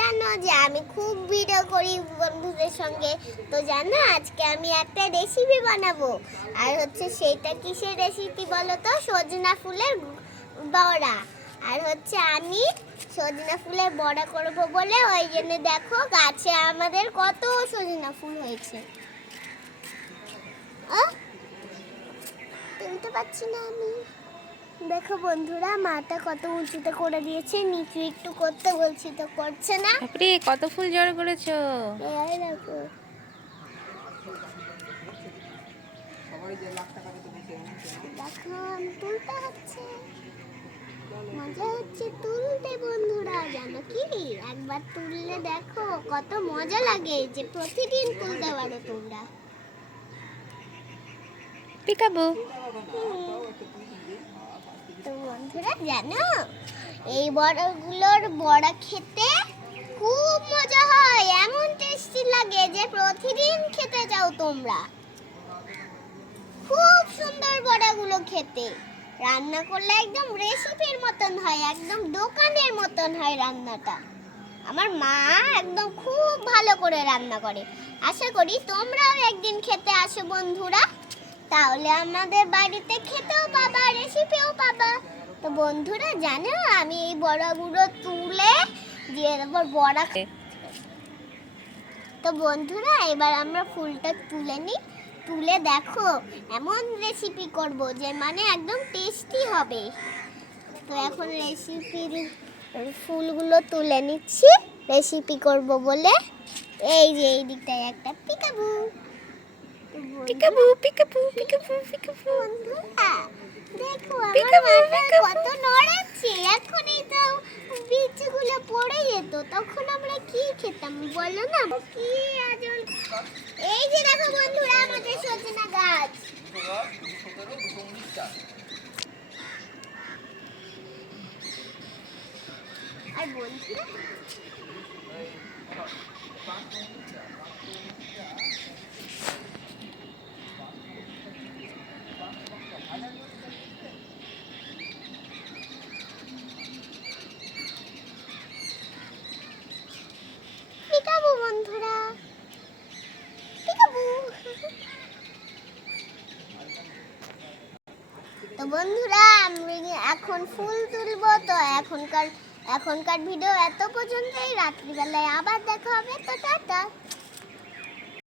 জানো যে আমি খুব ভিডিও করি বন্ধুদের সঙ্গে। তো জানো আজকে আমি একটা রেসিপি বানাবো। আর হচ্ছে সেটা কিসের রেসিপি বলো তো? সজনা ফুলের বড়া। আর হচ্ছে আমি সজনা ফুলের বড়া করব বলে ওই জন্য দেখো গাছে আমাদের কত সজনা ফুল হয়েছে। তুলতে পারছি না আমি। দেখো বন্ধুরা, মাটা কত উঁচুতে করে দিয়েছে, নিচু একটু করতে বলছি তো করছে না। বাপরে কত ফুল জড়ো করেছো। এই দেখো দেখো আমি তুলতে হচ্ছে, মজা হচ্ছে তুলতে বন্ধুরা। জানো কি, একবার তুললে দেখো কত মজা লাগে, যে প্রতিদিন তুলতে পারো তোমরা। পিকাবু। তো বন্ধুরা জানো, এই বড়াগুলোর বড়া খেতে খুব মজা হয়, এমন টেস্টি লাগে যে প্রতিদিন খেতে চাও তোমরা। খুব সুন্দর বড়াগুলো খেতে, রান্না করলে একদম রেসিপির মতন হয়, একদম দোকানের মতন হয় রান্নাটা। আমার মা একদম খুব ভালো করে রান্না করে। আশা করি তোমরাও একদিন খেতে আসো বন্ধুরা, তাহলে আমাদের বাড়িতে খেতেও পাবা, রেসিপিও পাবা। তো বন্ধুরা জানো, আমি এই বড়াগুলো তুলে দিয়ে দেবো বড়া। তো বন্ধুরা এবার আমরা ফুলটা তুলে নিই, তুলে দেখো এমন রেসিপি করব যে মানে একদম টেস্টি হবে। তো এখন রেসিপির ফুলগুলো তুলে নিচ্ছি রেসিপি করব বলে। এই যে এই দিকটায় একটা peekaboo peekaboo peekaboo peekaboo peekaboo. বন্ধুরা দেখো আমার মাথা কত নড়াচ্ছে, এখনই তো বীজগুলো পড়ে যেত, তখন আমরা কি খেতাম বলো না? কি আজল। এই যে দেখো বন্ধুরা আমাদের সজনা গাছ। আর বন্ধুরা পিকাবু বন্ধুরা পিকাবু। তো বন্ধুরা আমি এখন ফুল তুলবো। তো এখনকার ভিডিও এত পর্যন্তই, রাত্রিবেলায় আবার দেখা হবে। তো টাটা।